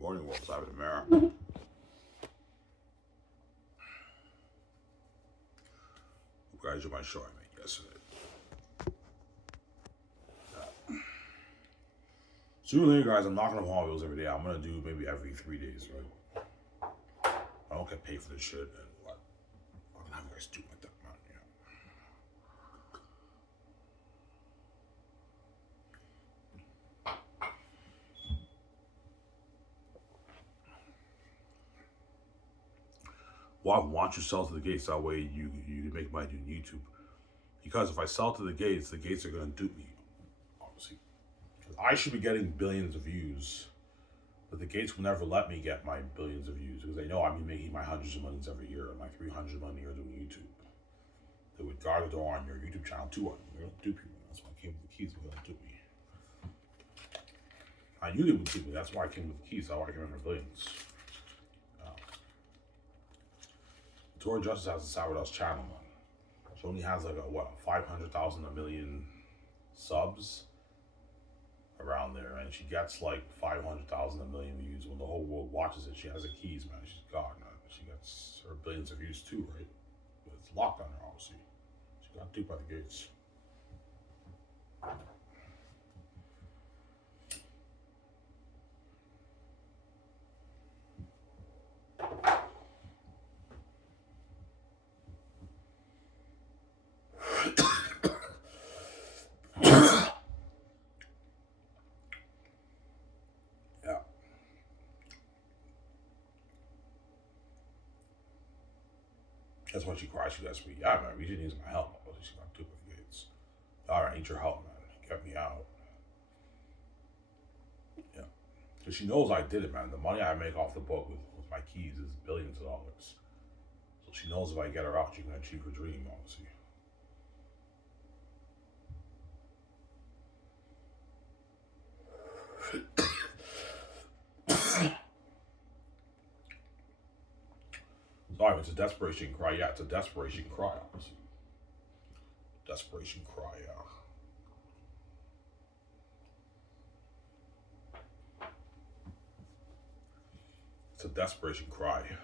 morning walks out of the mirror. Guys, are my show I made yesterday. Sooner or later, guys, I'm not gonna have videos every day. I'm gonna do maybe every 3 days, right? I don't get paid for this shit, and what? I'm gonna have you guys do like that, man. Well, I want you to sell to the gates. That way you can make money doing YouTube. Because if I sell to the gates are going to dupe me, obviously. I should be getting billions of views, but the gates will never let me get my billions of views because they know I'm making my hundreds of millions every year, my 300 million a year doing YouTube. They would guard the door on your YouTube channel too. They're going to dupe you. That's why I came with the keys. They're going to dupe me. I knew they would dupe me. That's why I came with the keys. That's why I came in for billions. Tori Justice has a Sour Dust channel, man. She only has like 500,000, a million subs around there, and she gets like 500,000, a million views. When the whole world watches it, she has the keys, man. She's God, man. She gets her billions of views too, right? But it's locked on her, obviously. She got duped by the gates. That's why she cries. She asks me, yeah, man, VJ needs my help. She got duped by the gates. All right, I need your help, man. Get me out. Yeah. Because she knows I did it, man. The money I make off the book with my keys is billions of dollars. So she knows if I get her out, she can achieve her dream, obviously. Sorry, it's a desperation cry. Yeah, it's a desperation cry, obviously. Desperation cry, yeah. It's a desperation cry. Yeah.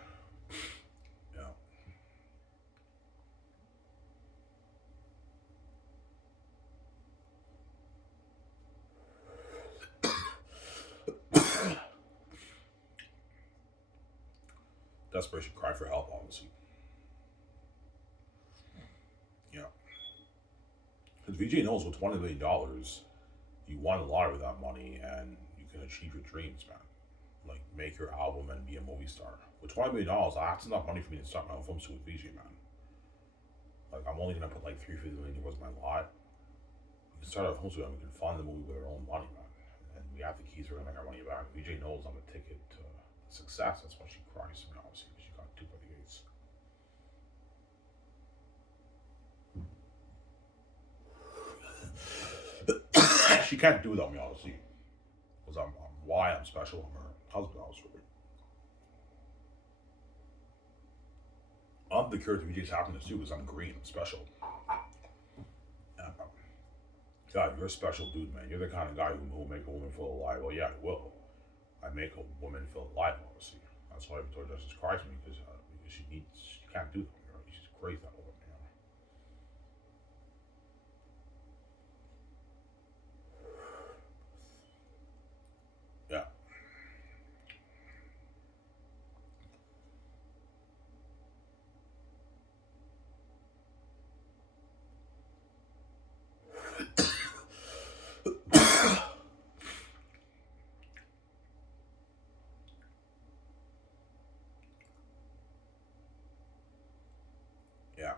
Desperation cry for help, obviously. Yeah. Because VJ knows with $20 million, you won a lottery with that money and you can achieve your dreams, man. Like, make your album and be a movie star. With $20 million, that's enough money for me to start my own film studio with VJ, man. Like, I'm only going to put like $350 million towards my lot. We can start a film studio and we can fund the movie with our own money, man. And we have the keys, we're going to make our money back. VJ knows I'm a ticket to success. That's why she cries to me, obviously, because she got duped by the gates. She can't do that, obviously, because I'm why I'm special. I'm her husband, obviously. I'm the cure to VJ's happiness too, because I'm green, I'm special. God, you're a special dude, man. You're the kind of guy who will make a woman feel alive. Well, yeah, I will. I make a woman feel alive, obviously. That's why Victoria Justice cries me because she can't do that. You know? She's crazy that woman. Yeah. Yeah.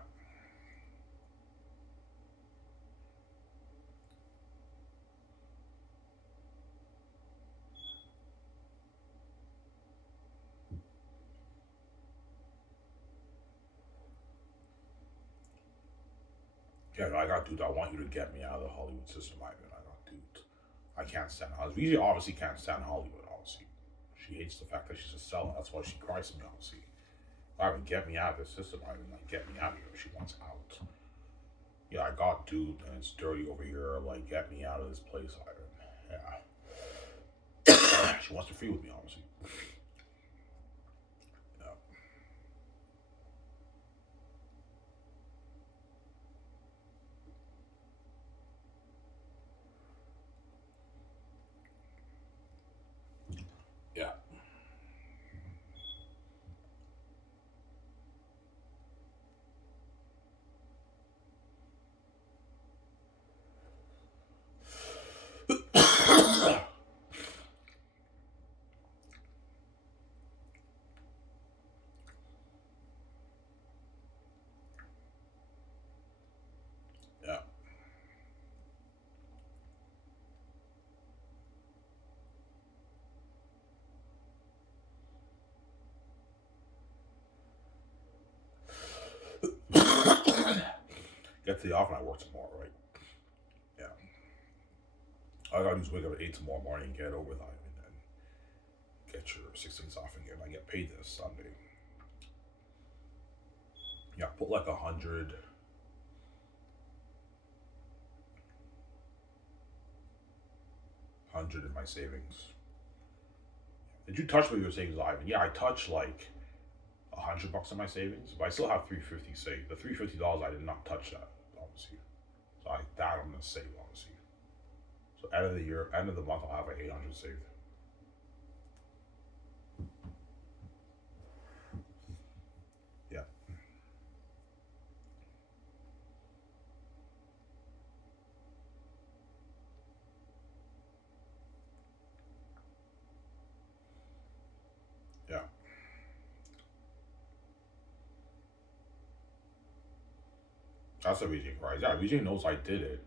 Yeah, I got duped. I want you to get me out of the Hollywood system, Ivan. I got duped. I can't stand Hollywood. VJ obviously can't stand Hollywood, obviously. She hates the fact that she's a seller. That's why she cries to me, obviously. Ivan, get me out of this system, Ivan. Like, get me out of here. She wants out. Yeah, I got duped and it's dirty over here. Like, get me out of this place, Ivan. Yeah. She wants to free with me, obviously. Yeah. Yeah. Get to the office and I work tomorrow, right? Yeah. I gotta just wake up at 8 tomorrow morning and get over with and then get your 6 days off again. I get paid this Sunday. Yeah, put like 100 in my savings. Did you touch with your savings, Ivan? Yeah, I touched like $100 in my savings, but I still have 350 saved. The $350 I did not touch that, obviously. So that I'm gonna save, obviously. So end of the year, end of the month, I'll have like 800 saved. Yeah, yeah. That's what VJ cries. Yeah, VJ knows I did it.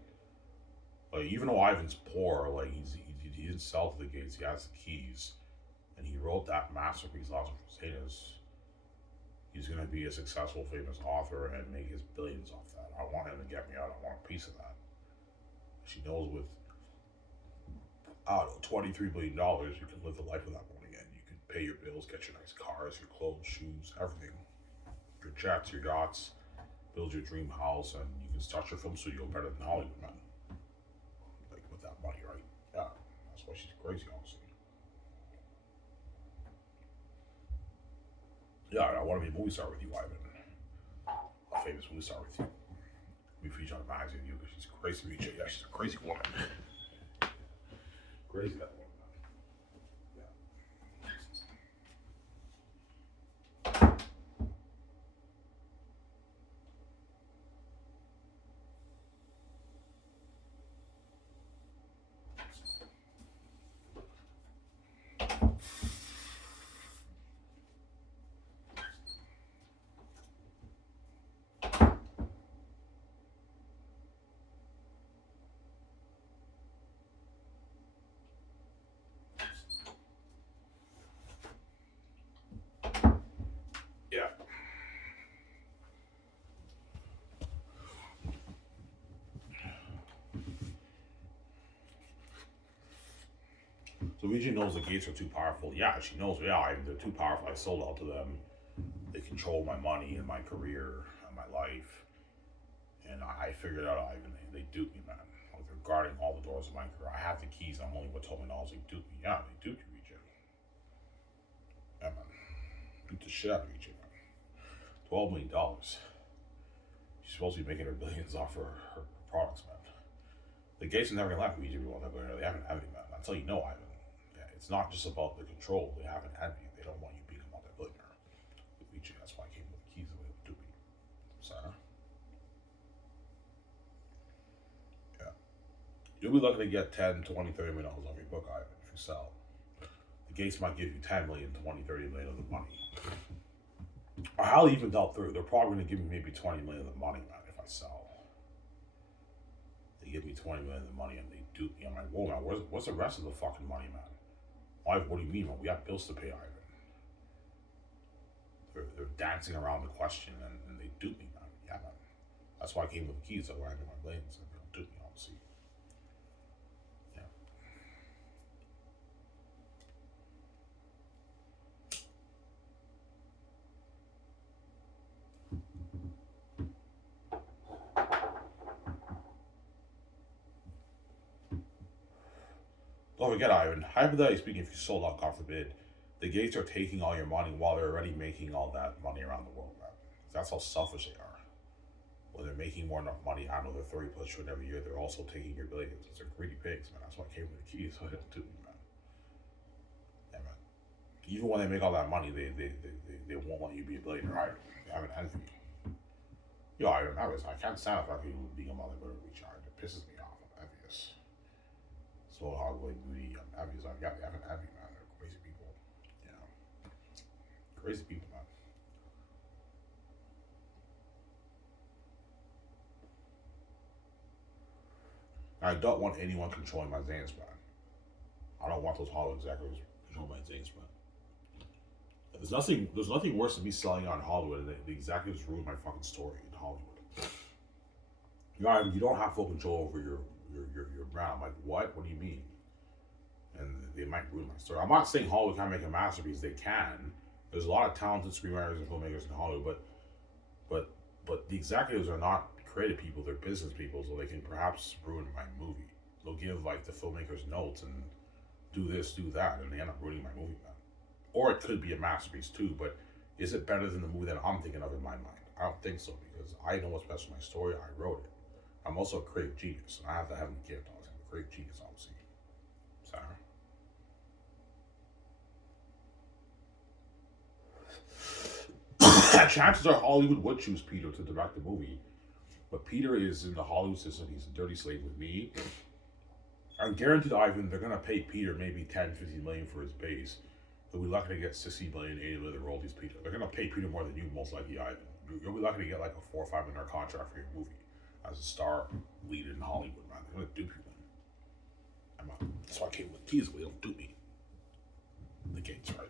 Like even though Ivan's poor, like he didn't sell to the gates. He has the keys, and he wrote that masterpiece, Lost of Crusaders. He's gonna be a successful, famous author and make his billions off that. I want him to get me out. I want a piece of that. She knows with I don't know, $23 billion, you can live the life of that money, and you can pay your bills, get your nice cars, your clothes, shoes, everything, your jets, your yachts, build your dream house, and you can start your film studio better than Hollywood, man. Like with that money, right? Yeah, that's why she's crazy, honestly. Yeah, I want to be a movie star with you, Ivan. A famous movie star with you. We feature on a magazine with you because she's crazy. Yeah, she's a crazy woman. Crazy that woman. Yeah. So VG knows the gates are too powerful. Yeah, she knows. Yeah, they're too powerful. I sold out to them. They control my money and my career and my life. And I figured out Ivan. They duped me, man. Like they're guarding all the doors of my career. I have the keys. I'm only what told me knowledge. They duped me. Yeah, they duped you, VJ. Yeah, man. Duped the shit out of VJ, man. $12 million. She's supposed to be making her billions off her products, man. The gates are never gonna let VJ be one that They haven't had me, man. That's how you know, Ivan. Yeah, it's not just about the control. They haven't had me. They don't want you being a multi-billionaire. With VJ, that's why I came with the keys the way it would do me. Sarah? Yeah. You'll be looking to get 10, 20, $30 million off your book, Ivan, if you sell. The gates might give you 10 million, 20, 30 million of the money. I highly even doubt they're probably gonna give me maybe 20 million of the money, man, if I sell. They give me 20 million of the money and they dupe me. I'm like, whoa, man, what's the rest of the fucking money, man? Why? What do you mean, man? We have bills to pay, Ivan. They're dancing around the question and they dupe me, man. Yeah, man. That's why I came with the keys. So I get my blades and they don't dupe me, obviously. Yeah. Don't forget, Ivan, hypothetically speaking, if you sold out, God forbid, the gates are taking all your money while they're already making all that money around the world, man. That's how selfish they are. When they're making more enough money, I know they're 30 plus trillion every year, they're also taking your billions. It's a greedy pigs, man. That's why I came with the keys, so I don't do it, man. Yeah, man. Even when they make all that money, they won't let you be a billionaire either. They have an envy. Yo, I can't stand the fact that people being a mother better recharge. It pisses me off. I'm envious. So Hollywood movie, I'm envious. I've got an envy, man. They're crazy people. You know. Crazy people, man. I don't want anyone controlling my Zane span. I don't want those Hollywood executives controlling my Zane span. There's nothing worse than me selling out in Hollywood and the executives ruin my fucking story in Hollywood. You don't have full control over your brand. I'm like, what? What do you mean? And they might ruin my story. I'm not saying Hollywood can't make a masterpiece. They can. There's a lot of talented screenwriters and filmmakers in Hollywood, but the executives are not creative people. They're business people, so they can perhaps ruin my movie. They'll give like the filmmakers notes and do this, do that, and they end up ruining my movie, man. Or it could be a masterpiece too, but is it better than the movie that I'm thinking of in my mind? I don't think so, because I know what's best for my story. I wrote it. I'm also a creative genius, and I have to have the gift. I'm a creative genius, obviously. Sorry. Chances are Hollywood would choose Peter to direct the movie, but Peter is in the Hollywood system. He's a dirty slave with me. I'm guaranteed, Ivan, they're gonna pay Peter maybe 10, 15 million for his base. They'll be lucky to get 60 million, 80 million of royalties, Peter. They're gonna pay Peter more than you, most likely, Ivan. You'll be lucky to get like a $4 or $5 million contract for your movie as a star lead in Hollywood, man. They're gonna dupe you, man. That's why I came with keys. They don't dupe me. The gates, right?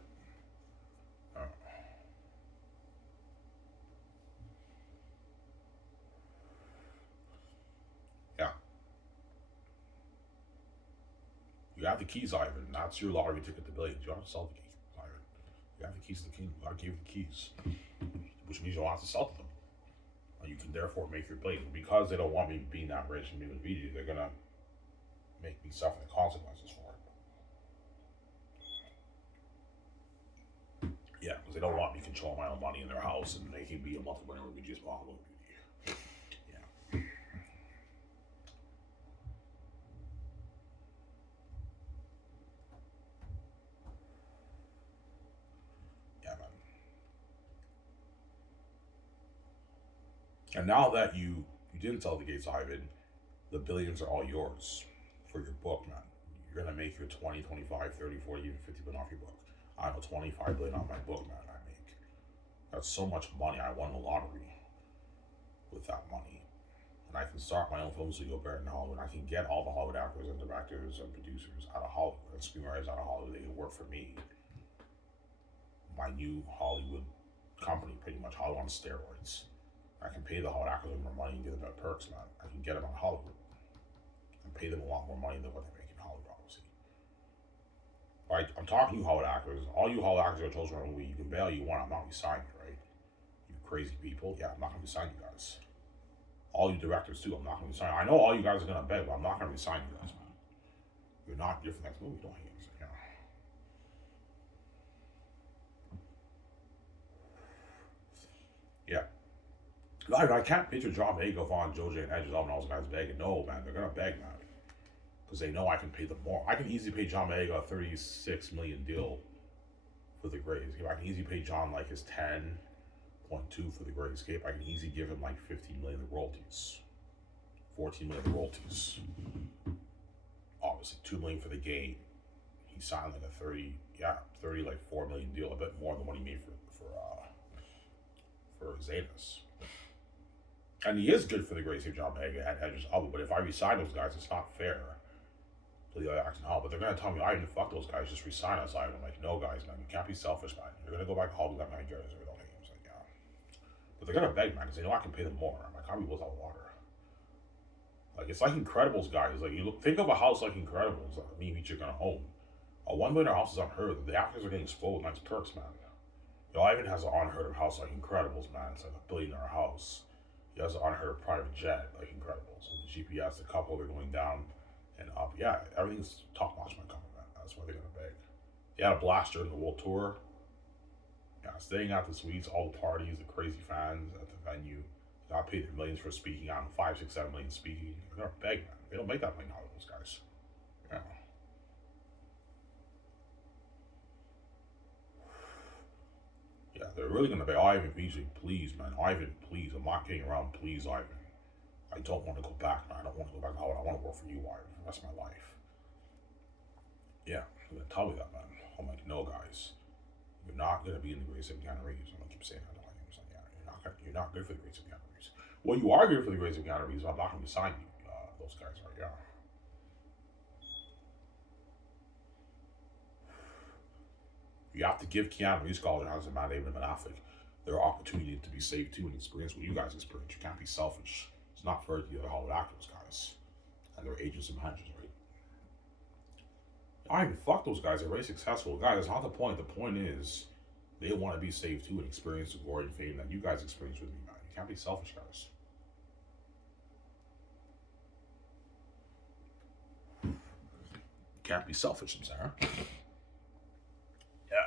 Yeah. You have the keys, Ivan. That's your lottery ticket to billions. You don't have to sell the keys, Ivan. You have the keys to the kingdom. I gave you the keys, which means you don't have to sell to them. And you can therefore make your billions. Because they don't want me being that rich and being with VG, they're gonna make me suffer the consequences for it. Yeah, because they don't want me controlling my own money in their house and making me a multi-millionaire with VG's model. Yeah. Yeah, man. And now that you didn't sell the gates, Ivan, the billions are all yours for your book, man. You're gonna make your 20, 25, 30, 40, even 50 billion off your book. I know 25 billion off my book, man. I make that's so much money. I won the lottery with that money. And I can start my own film studio better in Hollywood. I can get all the Hollywood actors and directors and producers out of Hollywood and screenwriters out of Hollywood. They can work for me. My new Hollywood company, pretty much Hollywood on steroids. I can pay the Hollywood actors more money and give them better perks, man. I can get them on Hollywood and pay them a lot more money than what they make in Hollywood, obviously. Like, I'm talking to you Hollywood actors. All you Hollywood actors are told me, movie, you can bail you want. I'm not resigning you, right? You crazy people. Yeah, I'm not going to resign you guys. All you directors, too, I'm not going to resign. I know all you guys are going to beg, but I'm not going to resign you guys, man. You're not here for the next movie. Don't hate me. Yeah. Like, I can't picture John Boyega, Vaughn, Joe J, and Edge, and all those guys begging. No, man, they're going to beg, man. Because they know I can pay them more. I can easily pay John Boyega a $36 million deal for The Great Escape. I can easily pay John like his 10.2 for The Great Escape. I can easily give him like 15 million in royalties, 14 million in royalties. Obviously, 2 million for The Game. He signed like a 30 like 4 million deal, a bit more than what he made for Zetas. And he is good for The Great Escape, John Boyega and Edge's album. But if I resign those guys, it's not fair to the other acts in Hollywood. But they're gonna tell me, I didn't fuck those guys, just resign us. I'm like, no, guys, man, you can't be selfish, man. You're gonna go back to Hollywood, I'm not gonna get it. Like, yeah. But they're gonna beg, man, because they know I can pay them more. I'm like, how many blows out water? Like, it's like Incredibles, guys. Like, you look, think of a house like Incredibles, like me, which you're gonna own. A $1 million house is unheard of. The actors are getting spoiled, nice perks, man. Ivan has an unheard of house like Incredibles, man. It's like $1 billion house. He has an unheard of private jet like Incredibles. With the GPS, the couple, they're going down And yeah, everything's top notch my company, man. That's why they're gonna beg. They had a blast during the world tour. Yeah, staying at the suites, all the parties, the crazy fans at the venue. Got paid their millions for speaking. I don't know, 5, 6, 7 million speaking. They're gonna beg, man. They don't make that money out of those guys. Yeah. Yeah, they're really gonna beg. Ivan, VJ, please, man. Ivan, please. I'm not kidding around. Please, Ivan. I don't want to go back, man. I don't want to go back to Hollywood. I want to work for you, Ivan, for the rest of my life. Yeah, they're gonna tell me that, man. I'm like, no, guys. You're not gonna be in the grades of Keanu Reeves. I'm gonna keep saying that. I'm saying, yeah, you're not good for the grades of Keanu Reeves. Well, you are good for the grades of Keanu Reeves. I'm not gonna sign you. Those guys are, yeah. You have to give Keanu Reeves, College and Matt Damon and Ben Affleck their opportunity to be saved too and experience what you guys experience. You can't be selfish. It's not fair to the other Hollywood actors, guys, and their agents and managers, right? I even fuck those guys. They're very successful. Guys, that's not the point. The point is they want to be saved too and experience the glory and fame that you guys experience with me, man. You can't be selfish, guys. You can't be selfish, I'm sorry. Yeah.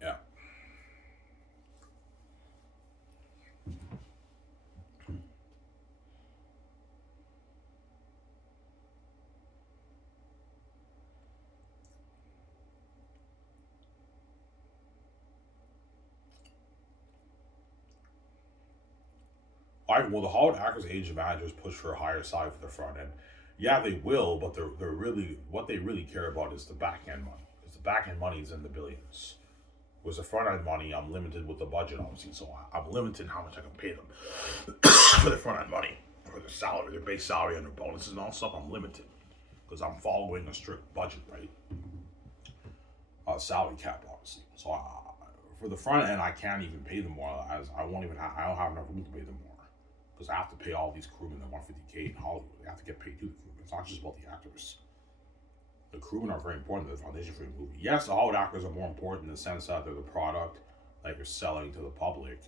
Yeah. Will the Hollywood actors, agents, and managers push for a higher salary for the front end? Yeah, they will, but they're really what they really care about is the back end money. Because the back end money is in the billions. Whereas the front end money, I'm limited with the budget, obviously, so I'm limited in how much I can pay them for the front end money, for their salary, their base salary, and their bonuses and all stuff. I'm limited because I'm following a strict budget, right? Salary cap, obviously. So for the front end, I can't even pay them more, as I won't even have, I don't have enough room to pay them more because I have to pay all these crewmen at 150K in Hollywood. They have to get paid to the crewmen. It's not just about the actors. The crewmen are very important to the foundation for the movie. Yes, the Hollywood actors are more important in the sense that they're the product that you're selling to the public.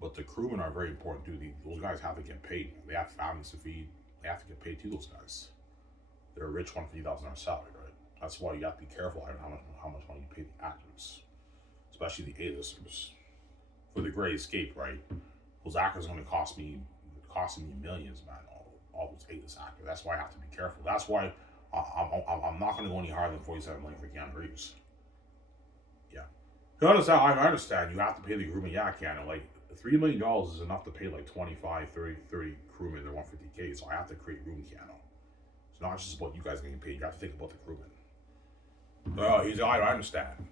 But the crewmen are very important too. Those guys have to get paid. They have families to feed. They have to get paid to those guys. They're a rich $150,000 salary, right? That's why you have to be careful how much money you pay the actors, especially the A-listers. For The Great Escape, right? Those actors are going to costing me millions, man. All those A-list actors. That's why I have to be careful. That's why I'm not going to go any higher than 47 million for Keanu Reeves. Yeah, you understand? I understand. You have to pay the crewmen. Yeah, Keanu. Like $3 million is enough to pay like 25, 30 crewmen their 150K. So I have to create room, Keanu. It's not just about you guys getting paid. You have to think about the crewmen. I understand.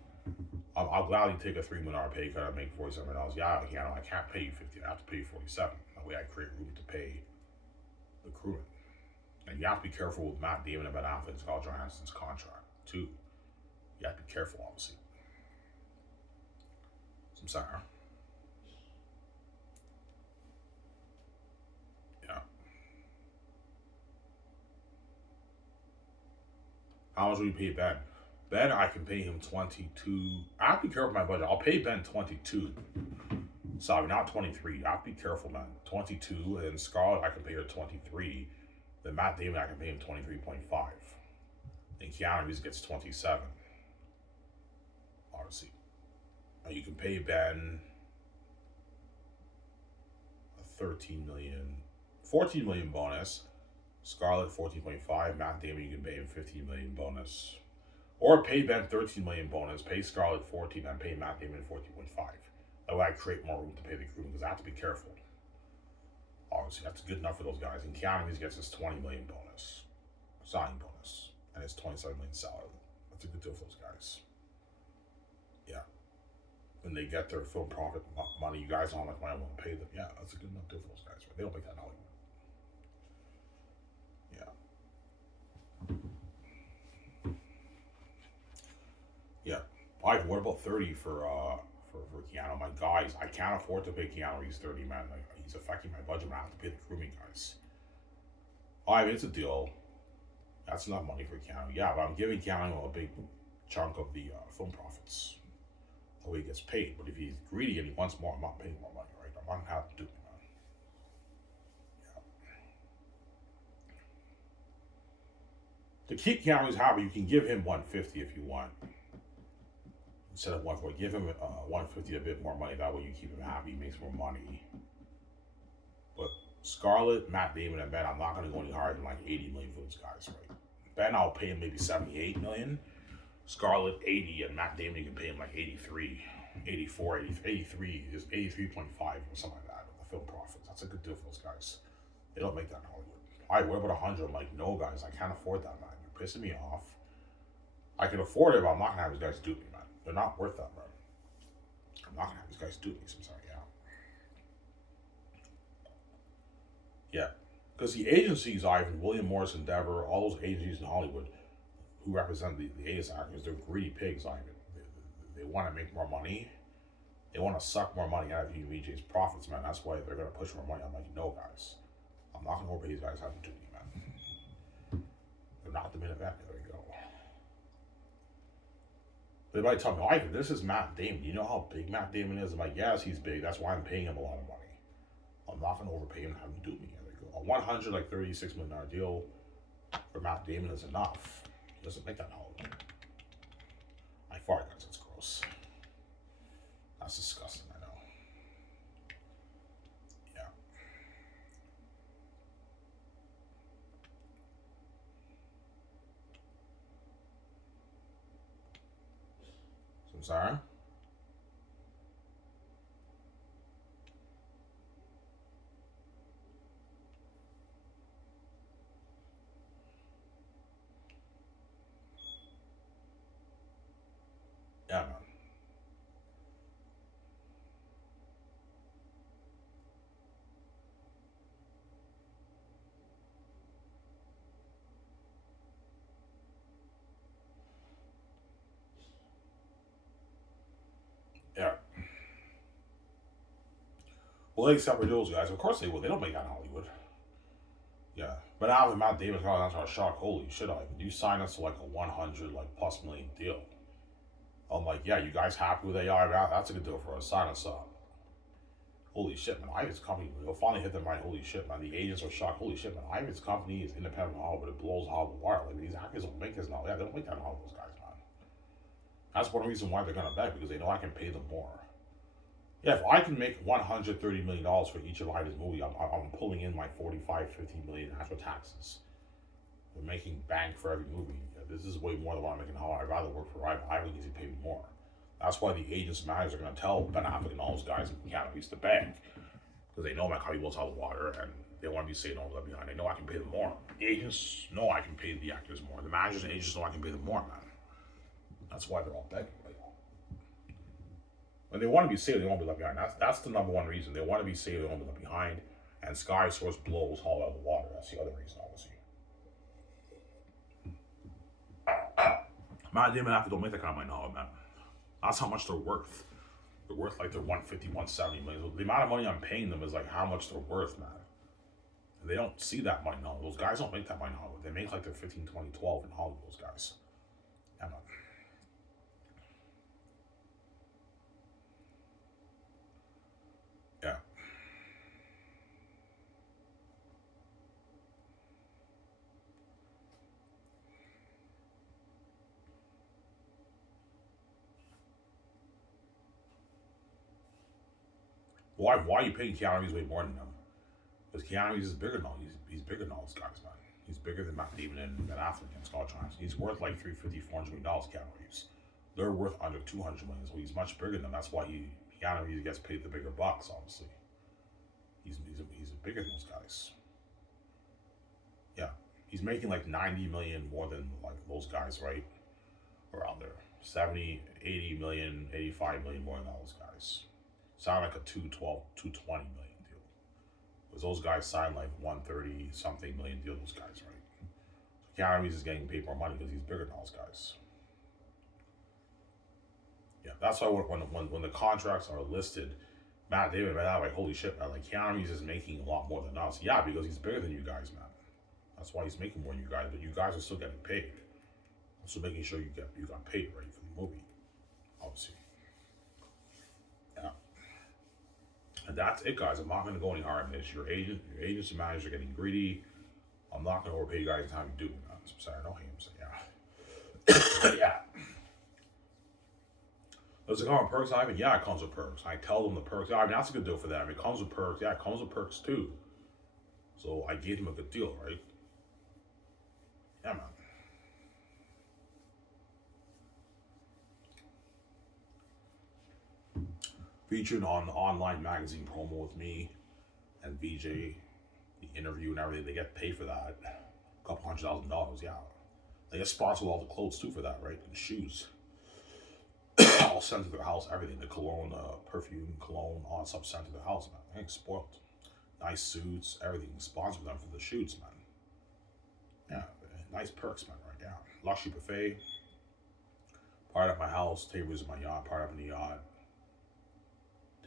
I'll gladly take a $3 million pay cut and make $47. Yeah, I can't pay you 50. I have to pay you 47. That way I create room to pay the crewmen. And you have to be careful with Matt Damon and Ben Affleck and Scarlett Johansson's contract too. You have to be careful, obviously. Some sorry. Yeah. How much will you pay Ben? Ben, I can pay him 22. I have to be careful with my budget. I'll pay Ben 22. Sorry, not 23. I have to be careful, man. 22, and Scarlett, I can pay her 23. Then Matt Damon, I can pay him 23.5. Then Keanu Reeves gets 27. Obviously. Now you can pay Ben a 13 million, 14 million bonus. Scarlett 14.5. Matt Damon, you can pay him 15 million bonus. Or pay Ben 13 million bonus, pay Scarlett 14, and pay Matt Damon 14.5. That way I create more room to pay the crew because I have to be careful. Obviously, that's good enough for those guys. And Keanu Reeves gets his 20 million bonus, signing bonus, and his 27 million salary. That's a good deal for those guys. Yeah. When they get their film profit money, you guys don't have much money, I want to pay them. Yeah, that's a good enough deal for those guys, right? They don't make that in Hollywood. Yeah. Yeah. What about 30 for for Keanu. My guys, I can't afford to pay Keanu. He's 30, man. Like, he's affecting my budget. I have to pay the crewmate guys. All right, it's a deal. That's enough money for Keanu. Yeah, but I'm giving Keanu a big chunk of the film profits. The way he gets paid. But if he's greedy and he wants more, I'm not paying more money, right? I'm not gonna have to do it, man. Yeah. To keep Keanu's happy, you can give him 150 if you want. Instead of 140, give him 150, a bit more money. That way you keep him happy, he makes more money. But Scarlett, Matt Damon, and Ben, I'm not going to go any higher than like 80 million for those guys, right? Ben, I'll pay him maybe 78 million. Scarlett, 80, and Matt Damon, you can pay him like 83, 84, 83, just 83.5 or something like that. The film profits. That's a good deal for those guys. They don't make that in Hollywood. All right, what about 100? I'm like, no, guys, I can't afford that, man. You're pissing me off. I can afford it, but I'm not going to have these guys dupe me, man. They're not worth that, man. I'm not going to have these guys dupe me, so I'm sorry, yeah. Yeah. Because the agencies, Ivan, William Morris Endeavor, all those agencies in Hollywood who represent the A-list actors, they're greedy pigs, Ivan. They want to make more money. They want to suck more money out of UVJ's profits, man. That's why they're going to push more money. I'm like, no, guys. I'm not going to overpay these guys having to do me, man. They're not the main event. There you go. They might tell me, Ivan, this is Matt Damon. You know how big Matt Damon is? I'm like, yes, he's big. That's why I'm paying him a lot of money. I'm not going to overpay him and have him do me. There you go. A $136 million deal for Matt Damon is enough. He doesn't make that Hollywood. I fart, guys. That's gross. That's disgusting, I know. Yeah. So I'm sorry? Yeah, man. Yeah. Well, except for those guys, of course they will. They don't make that in Hollywood. Yeah. But now with Matt Davis, that's our shock. Holy shit, Ivan. You signed us to like a 100 plus million deal. I'm like, yeah, you guys happy with that? Yeah, that's a good deal for us. Sign us up. Holy shit, man. Ivan's company, it'll finally hit them right. Holy shit, man. The agents are shocked. Holy shit, man. Ivan's company is independent of Hollywood. It blows Hollywood wire. Like, these actors don't make this now. Yeah, they don't make that in Hollywood, those guys, man. That's one reason why they're going to beg, because they know I can pay them more. Yeah, if I can make $130 million for each of Ivan's movie, I'm pulling in my 45, 50 million after taxes. We're making bank for every movie. Yeah, this is way more than what I'm making in Hollywood. I'd rather work for Ivan. Ivan needs to pay me more. That's why the agents and managers are going to tell Ben Affleck and all those guys in Canada to beg. Because they know my company blows out the water and they want to be saying all left behind. They know I can pay them more. The agents know I can pay the actors more. The managers and agents know I can pay them more, man. That's why they're all begging. When they want to be saved, they won't be left behind. That's the number one reason. They want to be saved, they won't be left behind. And Sky Source blows all out of the water. That's the other reason, obviously. Matt Damon after don't make that kind of money now, man. That's how much they're worth. They're worth like they're 150, 170 million. So the amount of money I'm paying them is like how much they're worth, man. And they don't see that money now. Those guys don't make that money in Hollywood. They make like they're 15, 20, 12 in Hollywood, those guys. Yeah, man. Yeah. Why are you paying Keanu Reeves way more than them? Because Keanu Reeves is bigger than all he's bigger than all those guys, man. He's bigger than Matt Damon and Ben Affleck and Scott Johansson. He's worth like $350, $400 million, Keanu Reeves. They're worth under 200 million, so he's much bigger than them. That's why Keanu Reeves gets paid the bigger bucks, obviously. He's bigger than those guys. Yeah. He's making like 90 million more than like those guys, right? Around there. 70, 80 million, 85 million more than those guys. Sound like a 220 million deal. Because those guys signed like 130 something million deal, those guys, right? So Keanu Reeves is getting paid more money because he's bigger than those guys. Yeah, that's why when the contracts are listed, Matt Damon, man, I'm like, holy shit, man, like Keanu Reeves is making a lot more than us. Yeah, because he's bigger than you guys, man. That's why he's making more than you guys, but you guys are still getting paid. So making sure you got paid right for the movie, obviously. Yeah. And that's it, guys. I'm not gonna go any higher than this. Your agents and managers are getting greedy. I'm not gonna overpay you guys the time you do. I'm sorry, no hams. Yeah. Yeah. Does it come with perks, Ivan? Yeah, it comes with perks. I tell them the perks. Yeah, I mean, that's a good deal for them. It comes with perks. Yeah, it comes with perks too. So I gave them a good deal, right? Yeah, man. Featured on the online magazine promo with me and VJ, the interview and everything. They get paid for that. A couple $100,000, yeah. They get sponsored with all the clothes too for that, right? And shoes. All sent to their house, everything. The cologne, perfume, cologne, all that stuff sent to their house, man. They ain't spoiled. Nice suits, everything. Sponsored them for the shoots, man. Yeah, nice perks, man, right? Yeah. Luxury buffet. Part at my house, tables in my yacht, part up in the yacht.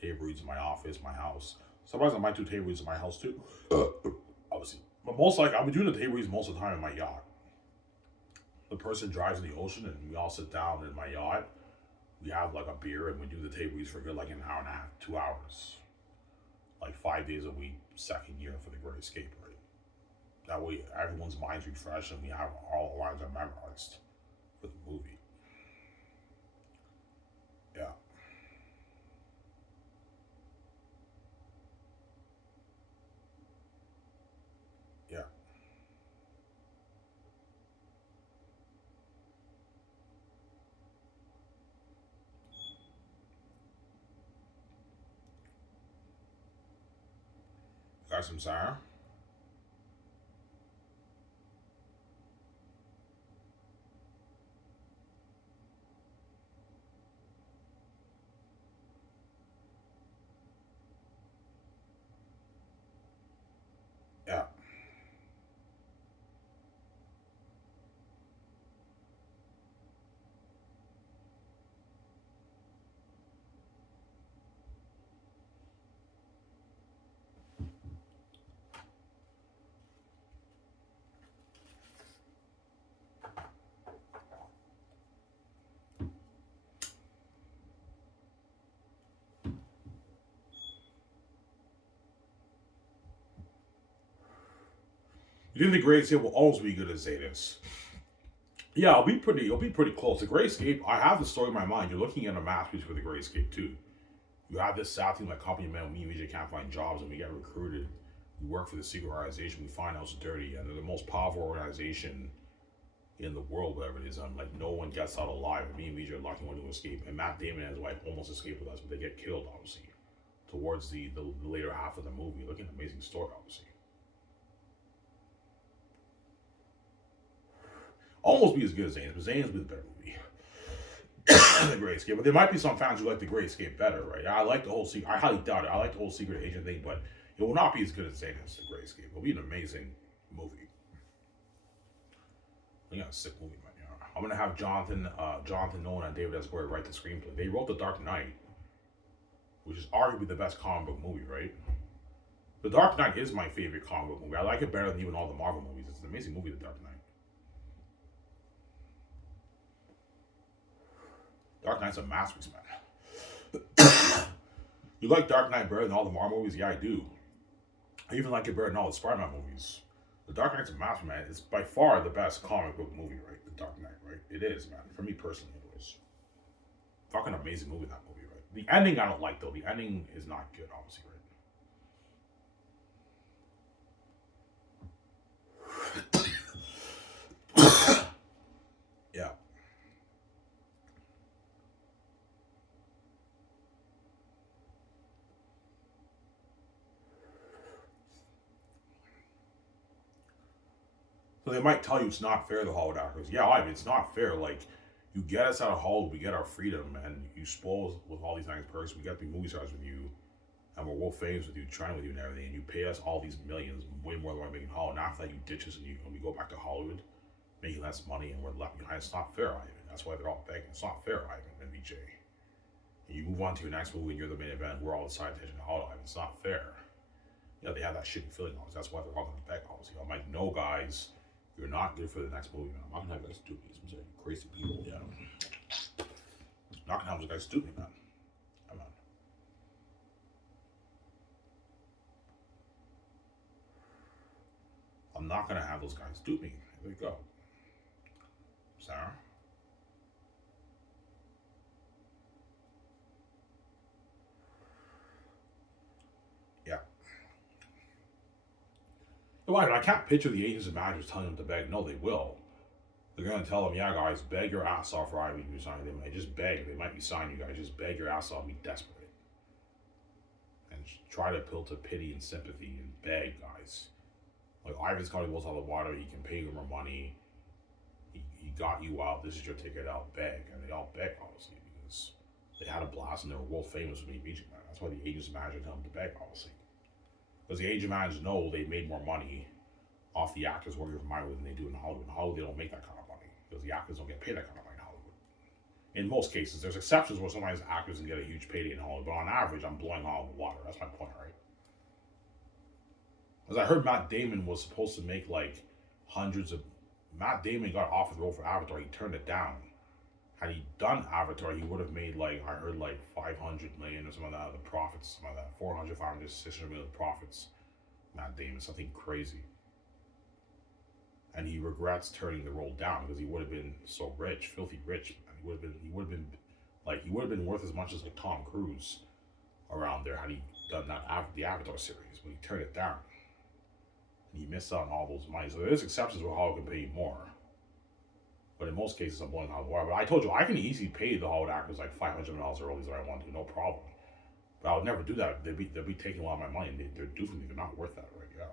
Table reads in my office, my house. Sometimes I might do table reads in my house too. Obviously. But most likely, I'll be doing the table reads most of the time in my yacht. The person drives in the ocean and we all sit down in my yacht. We have like a beer and we do the table reads for good like an hour and a half, 2 hours. Like 5 days a week, second year for the Great Escape, right? That way everyone's mind's refreshed and we have all the lines are memorized for the movie. Yeah. Yeah. Got some Sarah? Yeah. You think the Great Escape will always be good as Zetas? Yeah, it'll be pretty close. The Great Escape, I have the story in my mind. You're looking at a masterpiece for the Great Escape too. You have this South team like company man, me and VJ can't find jobs and we get recruited. We work for the secret organization, we find out it's dirty, and they're the most powerful organization in the world, whatever it is. And like no one gets out alive. And me and VJ are lucky one to escape. And Matt Damon and his wife almost escaped with us, but they get killed obviously. Towards the later half of the movie. Looking at an amazing story, obviously. Almost be as good as Zane's, but Zane's be the better movie. The Great Escape. But there might be some fans who like the Great Escape better, right? I like the whole secret. I highly doubt it. I like the whole secret agent thing, but it will not be as good as Zane's The Great Escape. It'll be an amazing movie. Yeah, a sick movie, man. Yeah. I'm gonna have Jonathan Nolan and David S. Goyer write the screenplay. They wrote The Dark Knight, which is arguably the best comic book movie, right? The Dark Knight is my favorite comic book movie. I like it better than even all the Marvel movies. It's an amazing movie, The Dark Knight. Dark Knight's a masterpiece, man. You like Dark Knight better than all the Marvel movies? Yeah, I do. I even like it better than all the Spider-Man movies. The Dark Knight's a masterpiece, man. It's by far the best comic book movie, right? The Dark Knight, right? It is, man. For me personally, it was. Fucking amazing movie, that movie, right? The ending I don't like, though. The ending is not good, obviously, right? Yeah. So they might tell you it's not fair, the Hollywood actors. Yeah, I mean, it's not fair. Like, you get us out of Hollywood, we get our freedom, and you spoil us with all these nice perks. We get to be movie stars with you, and we're world famous with you, training with you and everything, and you pay us all these millions, way more than we're making in Hollywood. And after that, you ditch us and we go back to Hollywood, making less money, and we're left behind. It's not fair, Ivan. That's why they're all begging. It's not fair, Ivan and VJ. And you move on to your next movie and you're the main event. We're all the side attention. Hollow. It's not fair. They have that shitty feeling always. That's why they're all gonna beg always. I'm like, no guys, you're not good for the next movie, man. I'm not gonna have guys stupid. Some crazy people. Yeah. I'm not gonna have those guys stupid, man. Come on. I'm not gonna have those guys dupe me. Here we go. Sarah? Yeah. Why? I can't picture the agents and managers telling them to beg. No, they will. They're gonna tell them, yeah, guys, beg your ass off for Ivy to sign. They might just beg. They might be signing you guys. Just beg your ass off. Be desperate. And try to appeal to pity and sympathy and beg, guys. Like, Ivan's got to blows out of the water. He can pay you more money. He got you out. This is your ticket out. Beg. And they all beg, obviously, because they had a blast and they were world famous with me reaching that. That's why the agents and managers tell them to beg, obviously. Because the agent managers know they made more money off the actors working for Hollywood than they do in Hollywood. In Hollywood, they don't make that kind of money because the actors don't get paid that kind of money in Hollywood. In most cases, there's exceptions where sometimes actors can get a huge payday in Hollywood, but on average, I'm blowing Hollywood water. That's my point, right? Because I heard Matt Damon was supposed to make like hundreds of. Matt Damon got offered the role for Avatar. He turned it down. Had he done Avatar, he would have made like, I heard like 500 million or something like that, the profits, something like that, 400, 500, 600 million profits. Matt Damon, something crazy. And he regrets turning the role down because he would have been so rich, filthy rich. And he would have been worth as much as like Tom Cruise around there had he done that the Avatar series, but he turned it down. And he missed out on all those money. So there's exceptions where Hollywood can pay you more. But in most cases, I'm blowing Hollywood water. But I told you, I can easily pay the Hollywood actors like $500 early if I want to, no problem. But I would never do that. They'd be taking a lot of my money, and they're duping me. They're not worth that, right? Yeah.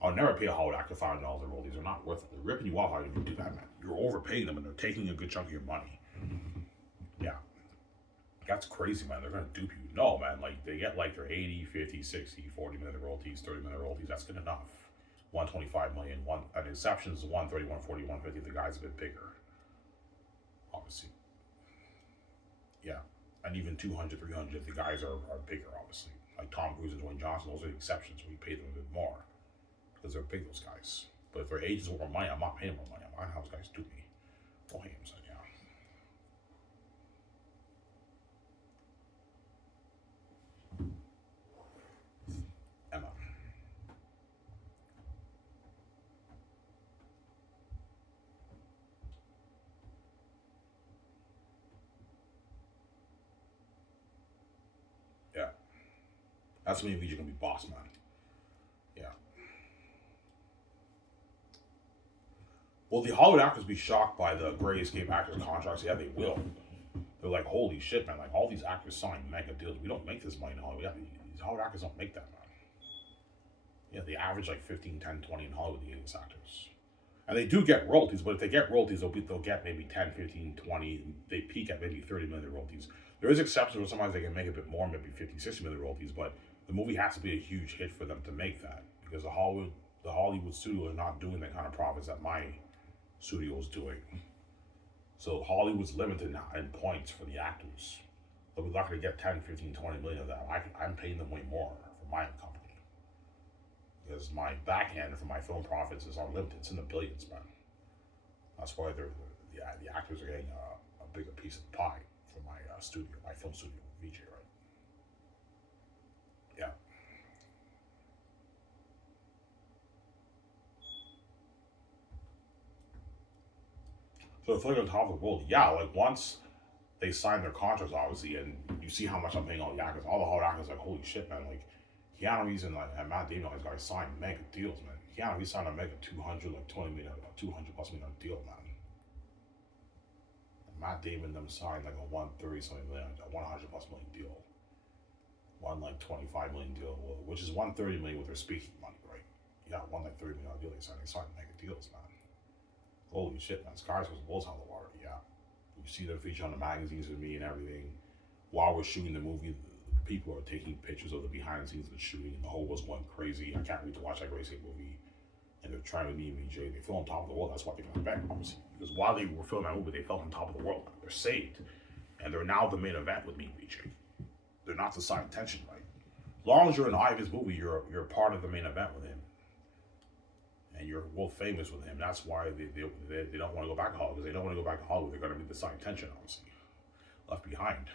I'll never pay a Hollywood actor $500 a roll. These are not worth it. They're ripping you off. How you do that, man? You're overpaying them, and they're taking a good chunk of your money. Yeah. That's crazy, man. They're going to dupe you. No, man. Like, they get like their 80, 50, 60, 40 minute royalties, 30 minute royalties. That's good enough. 125 million. An exception is 130, 140, 150. The guy's a bit bigger. Obviously. Yeah. And even 200, 300, the guys are bigger, obviously. Like Tom Cruise and Dwayne Johnson, those are the exceptions. We pay them a bit more. Because they're big, those guys. But if their agents want more money, I'm not paying more money. I'm not how those guys do me. Don't hate him, so yeah. Emma. Yeah. That's when you're gonna be boss man. Yeah. Will the Hollywood actors be shocked by the Gray Escape actors contracts? Yeah, they will. They're like, holy shit, man! Like all these actors sign mega deals. We don't make this money in Hollywood. Yeah, these Hollywood actors don't make that, man. Yeah, they average like 15, 10, 20 in Hollywood, the A-list actors. And they do get royalties, but if they get royalties, they'll get maybe 10, 15, 20. They peak at maybe 30 million royalties. There is exceptions where sometimes they can make a bit more, maybe 50, 60 million royalties, but the movie has to be a huge hit for them to make that. Because the Hollywood studio is not doing the kind of profits that my studio is doing. So Hollywood's limited in points for the actors. They'll be lucky to get 10, 15, 20 million of that. I'm paying them way more for my company. Because my backhand for my film profits is unlimited. It's in the billions, man. That's why the actors are getting a bigger piece of the pie from my studio, my film studio, VJ, right? Yeah. So if they're on top of the world, yeah, like once they sign their contracts, obviously, and you see how much I'm paying all the actors, all the hard actors, like, holy shit, man, like, Keanu Reeves and Matt Damon, these guys signed mega deals, man. Keanu Reeves signed a mega 200, like 20 million, 200 plus million deal, man. And Matt Damon them signed like a 130 something million, a 100 plus million deal. One like 25 million deal, which is 130 million with their speaking money, right? Yeah, one like 30 million deal they signed. They signed mega deals, man. Holy shit, man. Skies was blows out of the water, yeah. You see them featured on the magazines with me and everything. While we're shooting the movie, people are taking pictures of the behind the scenes of the shooting, and the whole was going crazy. I can't wait to watch that Gracie movie. and they're trying to be VJ. They feel on top of the world. That's why they got back, obviously. Because while they were filming that movie, they felt on top of the world. They're saved, and they're now the main event with me, VJ. They're not the side tension, right? As long as you're in Ivan's movie, you're part of the main event with him, and you're world famous with him. That's why they don't want to go back to Hollywood. Because they don't want to go back to Hollywood. They're going to be the side tension, obviously, left behind.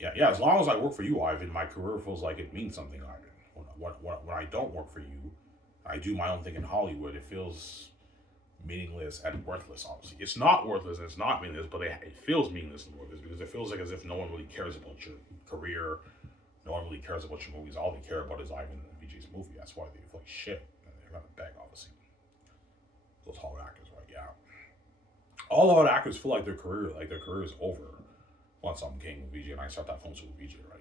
Yeah. As long as I work for you, Ivan, my career feels like it means something, Ivan. When I don't work for you, I do my own thing in Hollywood. It feels meaningless and worthless. Obviously, it's not worthless and it's not meaningless, but it feels meaningless and worthless because it feels like as if no one really cares about your career. No one really cares about your movies. All they care about is Ivan and VJ's movie. That's why they feel like shit. And they're gonna beg, obviously. Those Hollywood actors, right? Yeah. All Hollywood actors feel like their career is over once I'm king with VJ and I start that film show with VJ, right?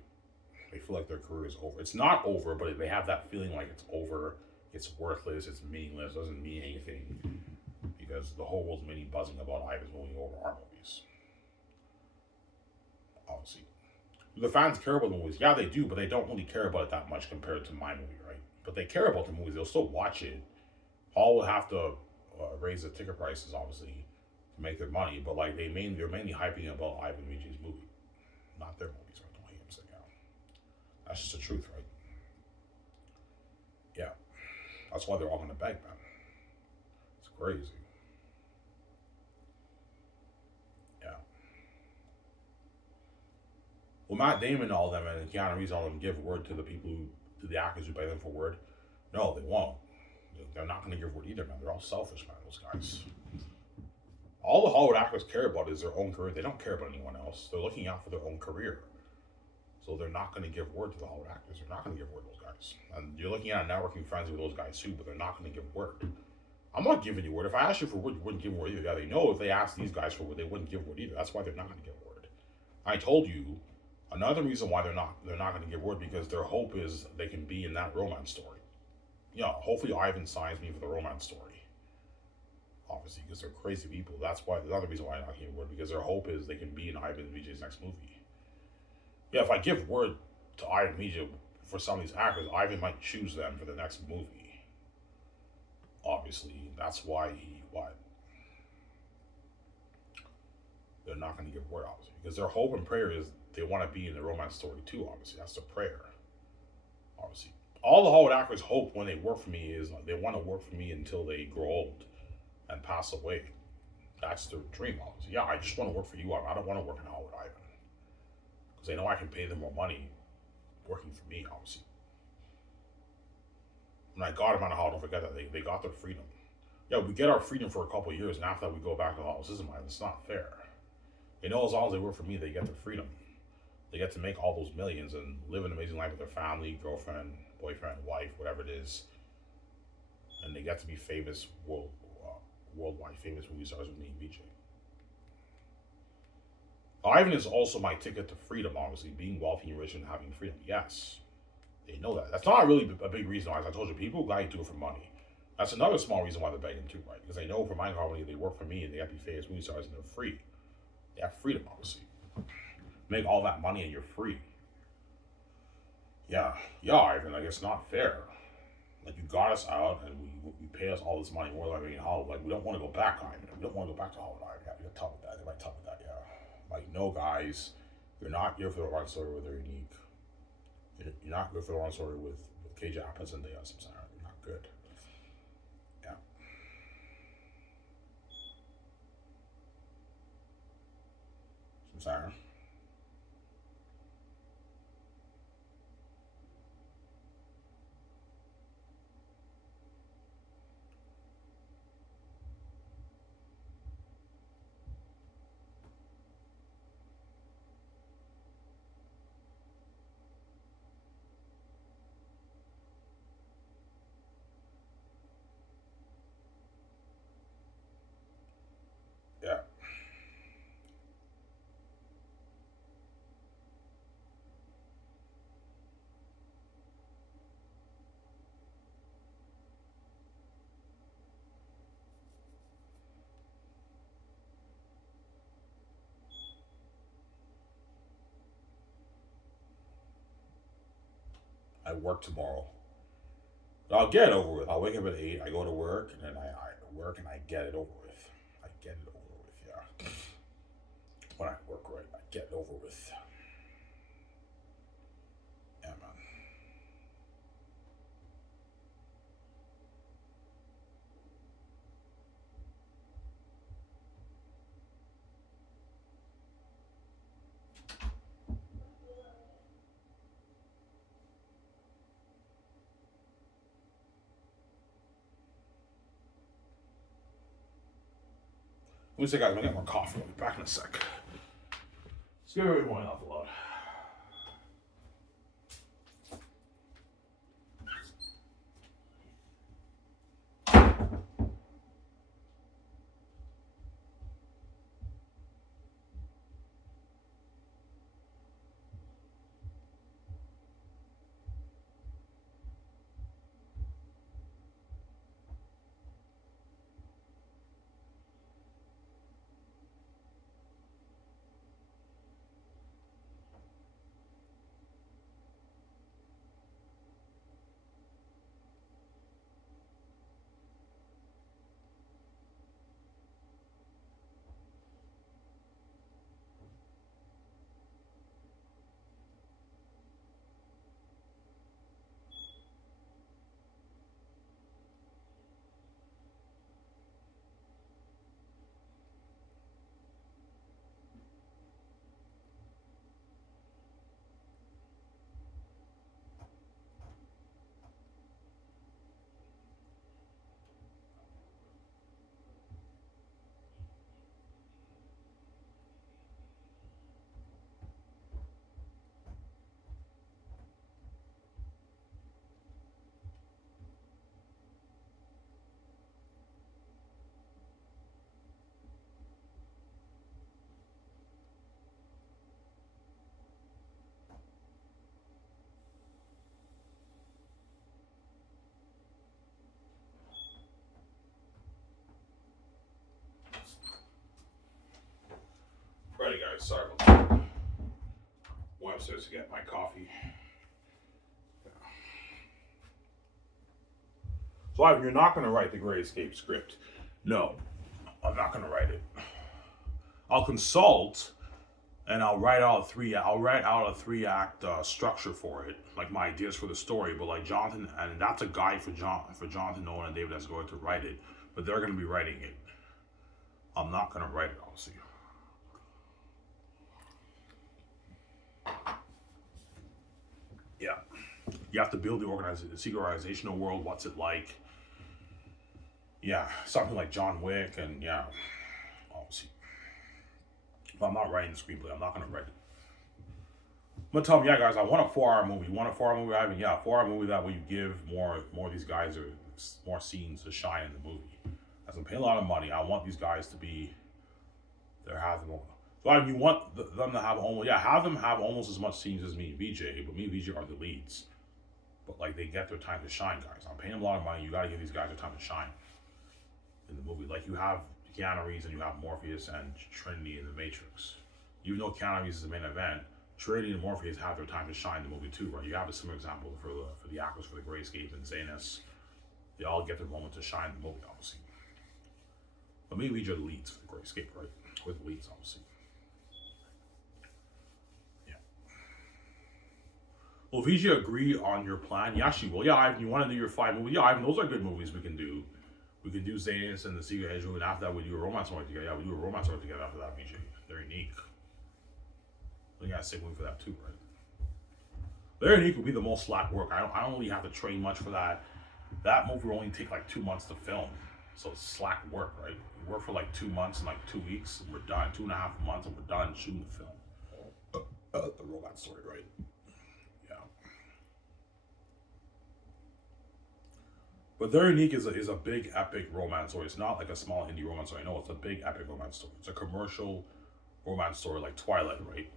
They feel like their career is over. It's not over, but they have that feeling like it's over. It's worthless. It's meaningless. Doesn't mean anything because the whole world's mainly buzzing about Ivan's movie over our movies. Obviously, the fans care about the movies. Yeah, they do, but they don't really care about it that much compared to my movie, right? But they care about the movies. They'll still watch it. Hall will have to raise the ticket prices, obviously, to make their money. But like they're mainly hyping about Ivan VJ's movie, not their movies. Right? Don't hate him, say yeah. That's just the truth, right? Yeah, that's why they're all gonna beg, man. It's crazy. Yeah. Well, Matt Damon, all them, and Keanu Reeves, all them give word to the people to the actors who pay them for word. No, they won't. They're not going to give word either, man. They're all selfish, man. Those guys. All the Hollywood actors care about is their own career. They don't care about anyone else. They're looking out for their own career. So they're not going to give word to the Hollywood actors. They're not going to give word to those guys. And you're looking at networking friends with those guys too, but they're not going to give word. I'm not giving you word. If I asked you for word, you wouldn't give word either. Yeah, they know if they asked these guys for word, they wouldn't give word either. That's why they're not going to give word. I told you another reason why they're not going to give word because their hope is they can be in that romance story. Yeah, hopefully Ivan signs me for the romance story. Obviously, because they're crazy people. That's why another reason why I'm not giving word because their hope is they can be in Ivan and VJ's next movie. Yeah, if I give word to Ivan VJ for some of these actors, Ivan might choose them for the next movie. Obviously, that's why they're not going to give word, obviously, because their hope and prayer is they want to be in the romance story too. Obviously, that's their prayer. Obviously, all the Hollywood actors hope when they work for me is like, they want to work for me until they grow old and pass away. That's their dream, obviously. Yeah, I just want to work for you. I don't want to work in Hollywood, Ivan, because they know I can pay them more money working for me, obviously. When I got them out of Hollywood, don't forget that they got their freedom. Yeah, we get our freedom for a couple of years, and after that, we go back to Hollywood. This is mine. It's not fair. They know as long as they work for me, they get their freedom. They get to make all those millions and live an amazing life with their family, girlfriend, boyfriend, wife, whatever it is. And they get to be famous, worldwide famous movie stars with me and VJ. Ivan is also my ticket to freedom, obviously, being wealthy and rich and having freedom. Yes, they know that. That's not really a big reason why, as I told you, people got to do it for money. That's another small reason why they're begging too, right? Because they know for my company, they work for me and they have to be famous movie stars and they're free. They have freedom, obviously. Make all that money and you're free. Yeah, Ivan, like it's not fair. Like you got us out and we pay us all this money more than I mean Hollywood. Like we don't want to go back, Ivan. We don't want to go back to Hollywood, Ivan. Yeah, you're tough with that. They might tough with that, yeah. Like no guys, you're not here for the one story with their unique. You're not good for the one story with KJ Apples and they are some You're not good. Yeah. Some Yeah. I work tomorrow. I'll get it over with. I'll wake up at 8. I go to work, and then I work, and I get it over with. I get it over with. Yeah. When I work right, I get it over with. Yeah, man. Let me say, guys, I'm gonna get more coffee. I'll be back in a sec. Let's give everyone enough load. Ready, guys. Sorry about that. Went upstairs to get my coffee. So, Ivan, you're not going to write the Great Escape script. No, I'm not going to write it. I'll consult, and I'll write out a 3-act structure for it, like my ideas for the story. But like Jonathan, and that's a guide for Jonathan Nolan and David that's going to write it. But they're going to be writing it. I'm not going to write it, obviously. Yeah, you have to build the secret organizational world. What's it like? Yeah, something like John Wick, and yeah, obviously. But I'm not writing the screenplay. I'm not going to write it. I'm gonna tell them, yeah, guys, I want a 4-hour movie. You want a 4-hour movie? I mean, yeah, a 4-hour movie that way you give more of these guys or more scenes to shine in the movie. As I'm paying a lot of money, I want these guys to be they're having. So I mean, you want them to have have them have almost as much scenes as me and VJ, but me and VJ are the leads. But like they get their time to shine, guys. I'm paying them a lot of money. You got to give these guys their time to shine in the movie. Like you have Keanu Reeves and you have Morpheus and Trinity in the Matrix. Even though Keanu Reeves is the main event, Trinity and Morpheus have their time to shine in the movie too, right? You have a similar example for the actors for the Great Escape and Zanus. They all get their moment to shine in the movie, obviously. But maybe we are the leads for the Great Escape, right? With the leads, obviously. Yeah. Well, VJ agreed on your plan. Yeah, she will. Yeah, Ivan, you want to do your 5 movies? Yeah, Ivan, those are good movies we can do. We can do Zanus and the Secret Hedgehog, and after that we do a romance story together. Yeah, we do a romance story together after that, VJ. They're unique. I got a sick movie for that too, right? They're unique would be the most slack work. I don't really have to train much for that. That movie will only take like 2 months to film. So it's slack work, right? We work for like 2 months and like 2 weeks, and we're done. 2.5 months, and we're done shooting the film. The romance story, right? Yeah. But They're Unique is a big epic romance story. It's not like a small indie romance story. No, it's a big epic romance story. It's a commercial romance story like Twilight, right?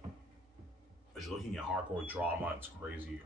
As you're looking at hardcore drama, it's crazy.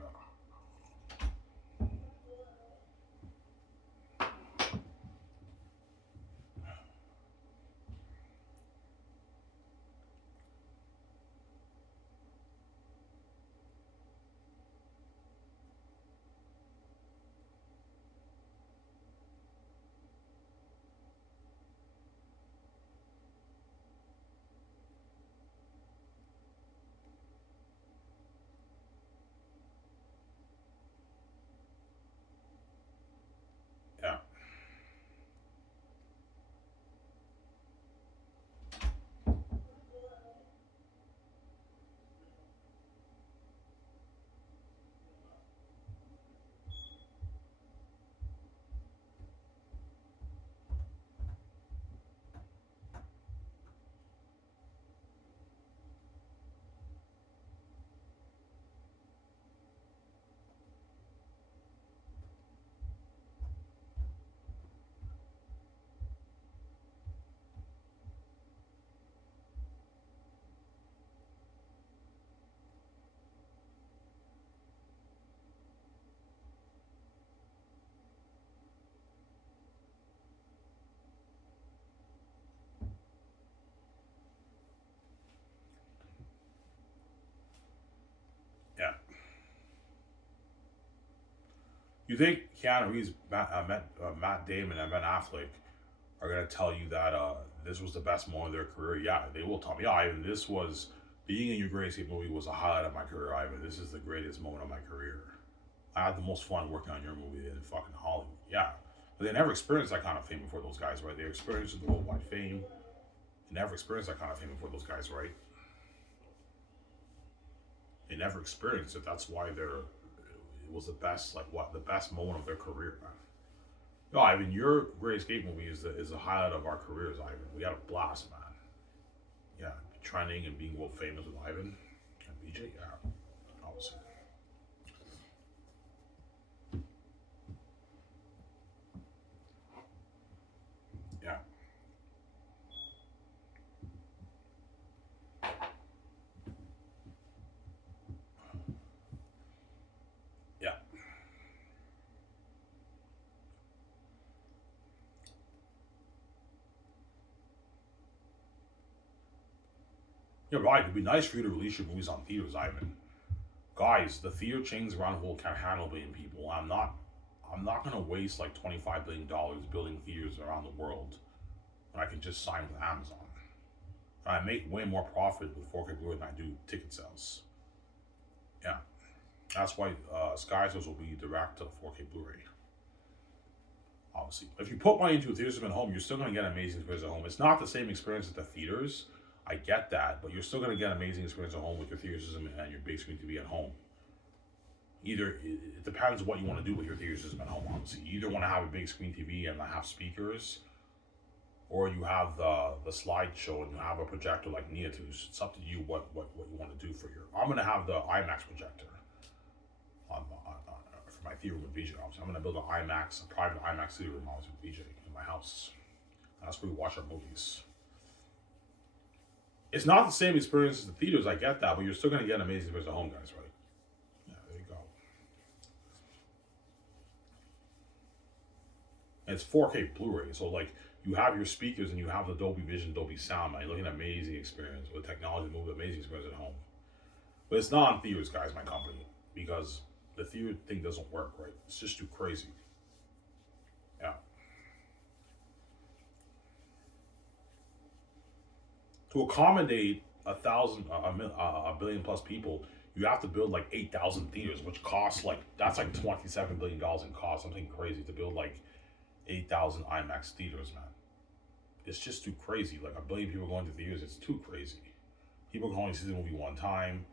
You think Keanu Reeves, Matt Damon, and Ben Affleck are gonna tell you that this was the best moment of their career? Yeah, they will tell me. Yeah, Ivan, this was being in your greatest hit movie was a highlight of my career. Ivan, this is the greatest moment of my career. I had the most fun working on your movie in fucking Hollywood. Yeah, but they never experienced that kind of fame before those guys, right? They experienced the worldwide fame. They never experienced that kind of fame before those guys, right? They never experienced it. That's why they're. It was the best, like what, the best moment of their career, man. No, I mean your Great Escape movie is the highlight of our careers, Ivan. We had a blast, man. Yeah, trending and being world famous with Ivan and BJ. Yeah, obviously. Yeah, yeah, yeah. Right. It'd be nice for you to release your movies on theaters, Ivan. Guys, the theater chains around the world can't handle a billion people. I'm not gonna waste like $25 billion building theaters around the world when I can just sign with Amazon. I make way more profit with 4K Blu-ray than I do ticket sales. Yeah, that's why Skyzers will be direct to 4K Blu-ray. Obviously, if you put money into a theater system at home, you're still going to get an amazing experience at home. It's not the same experience at the theaters. I get that, but you're still going to get an amazing experience at home with your theater system and your big screen TV at home. Either it depends what you want to do with your theater system at home. Obviously, you either want to have a big screen TV and have speakers, or you have the slideshow and you have a projector like Neatus. It's up to you what you want to do for your. I'm going to have the IMAX projector for my theater with VJ. Obviously, I'm going to build a private IMAX theater room with VJ in my house. That's where we watch our movies. It's not the same experience as the theaters. I get that, but you're still going to get an amazing experience at home, guys. Right? Yeah, there you go. And it's 4K Blu-ray, so like you have your speakers and you have the Dolby Vision, Dolby Sound. Man, you're looking at an amazing experience with technology, move amazing experience at home. But it's not on theaters, guys. My company, because the theater thing doesn't work right. It's just too crazy. Yeah. To accommodate a billion plus people, you have to build like 8,000 theaters, which costs like that's like $27 billion in cost. Something crazy to build like 8,000 IMAX theaters, man. It's just too crazy. Like a billion people going to theaters, it's too crazy. People can only see the movie one time.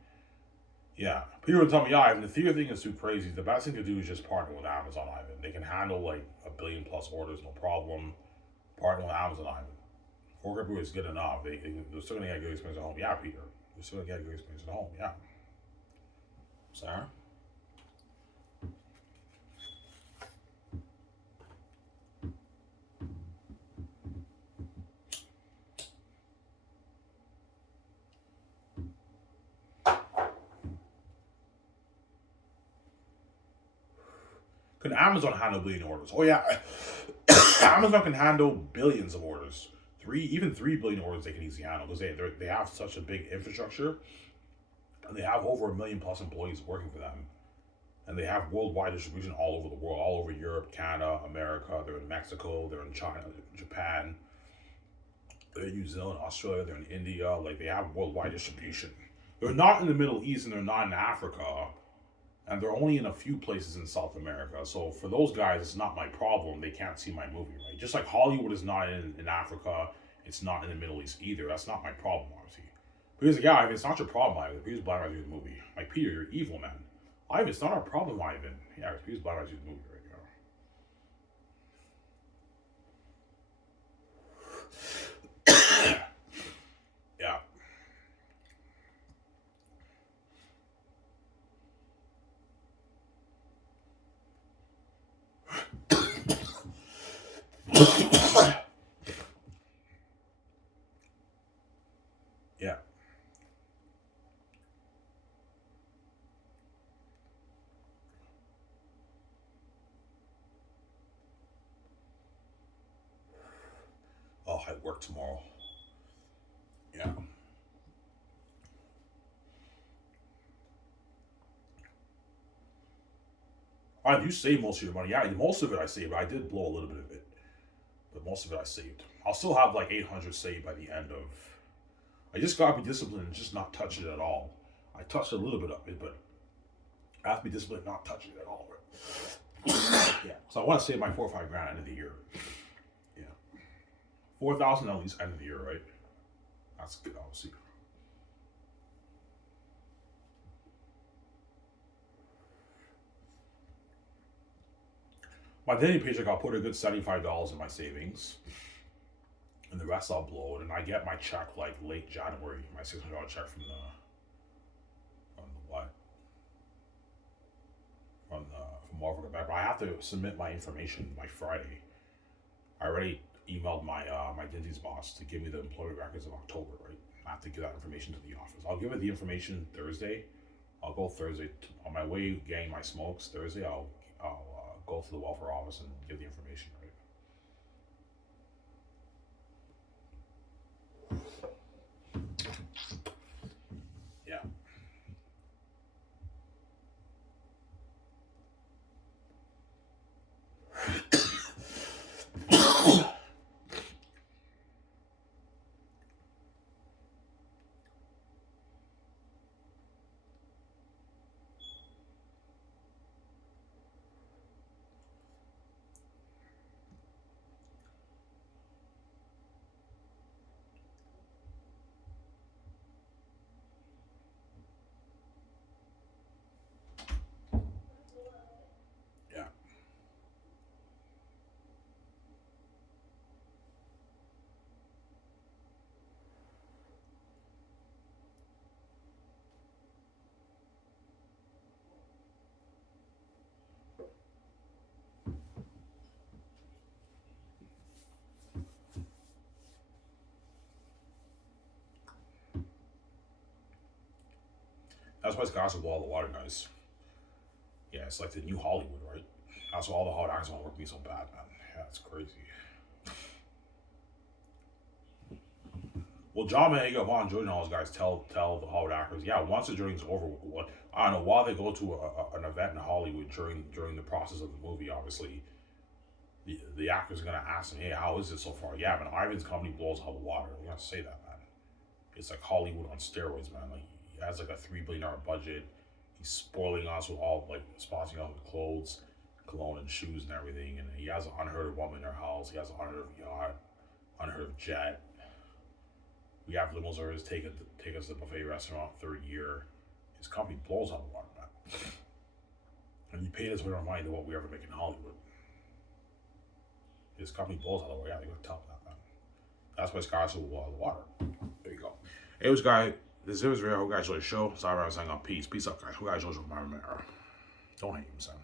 Yeah, people would tell me, yeah, Ivan, the theater thing is too crazy. The best thing to do is just partner with Amazon, Ivan. They can handle like a billion plus orders, no problem. Partner with Amazon, Ivan. 4K is good enough. They're still gonna get a good experience at home. Yeah, Peter. They're still gonna get a good experience at home. Yeah. Sarah? Can Amazon handle billion orders? Oh yeah. Amazon can handle billions of orders. Even 3 billion orders they can easily handle because they have such a big infrastructure and they have over a million plus employees working for them. And they have worldwide distribution all over the world, all over Europe, Canada, America. They're in Mexico, they're in China, Japan, they're in New Zealand, Australia, they're in India. Like they have worldwide distribution. They're not in the Middle East and they're not in Africa, and they're only in a few places in South America. So for those guys, it's not my problem. They can't see my movie, right? Just like Hollywood is not in Africa, it's not in the Middle East either. That's not my problem, obviously. Because like, yeah, Ivan, it's not your problem, Ivan. Here's Black Eyes the movie. Like Peter, you're evil, man. Ivan, it's not our problem, Ivan. Yeah, here's Black Eyes the movie right now. Yeah. Yeah. Oh, I work tomorrow. Yeah. You save most of your money. Yeah, most of it I saved. I did blow a little bit of it, but most of it I saved. I'll still have like 800 saved by the end of. I just gotta be disciplined and just not touch it at all. I touched a little bit of it, but I have to be disciplined and not touch it at all. Right? Yeah. So I want to save my 4 or 5 grand end of the year. Yeah. 4,000 at least end of the year, right? That's good. I'll see. My daily paycheck, I'll put a good $75 in my savings, and the rest I'll blow it. And I get my check like late January, my $600 check from the what? From Marvel Quebec. But I have to submit my information by Friday. I already emailed my Dinty's boss to give me the employment records of October. Right, I have to give that information to the office. I'll give it the information Thursday. I'll go Thursday on my way getting my smokes. Thursday, I'll go to the welfare office and give the information. Right. Yeah. Yeah. That's why it's gossip all the water guys. Yeah, it's like the new Hollywood, right? That's why all the hot actors want to work me so bad, man. Yeah, it's crazy. Well, John Mayega, Vaughn Jordan, all those guys tell the Hollywood actors, yeah, once the journey's over, what I don't know, while they go to an event in Hollywood during the process of the movie, obviously, the actor's gonna ask them, hey, how is it so far? Yeah, man, Ivan's company blows out the water. You gotta say that, man. It's like Hollywood on steroids, man. Like he has like a $3 billion budget. He's spoiling us with all like sponsoring us with clothes, cologne, and shoes and everything. And he has an unheard of woman in their house. He has an unheard of yacht, unheard of jet. We have limo service take us to the buffet restaurant third year. His company blows out the water, man. And he paid us with our money to what we ever make in Hollywood. His company blows out the water. Yeah, they gotta tell him that, man. That's why Sky so blow out the water. There you go. Hey, was guy. This is very. Hope you guys enjoyed the show. Sorry, I was saying on peace. Peace up, guys. Hope you guys enjoyed my mirror. Don't hate him, son.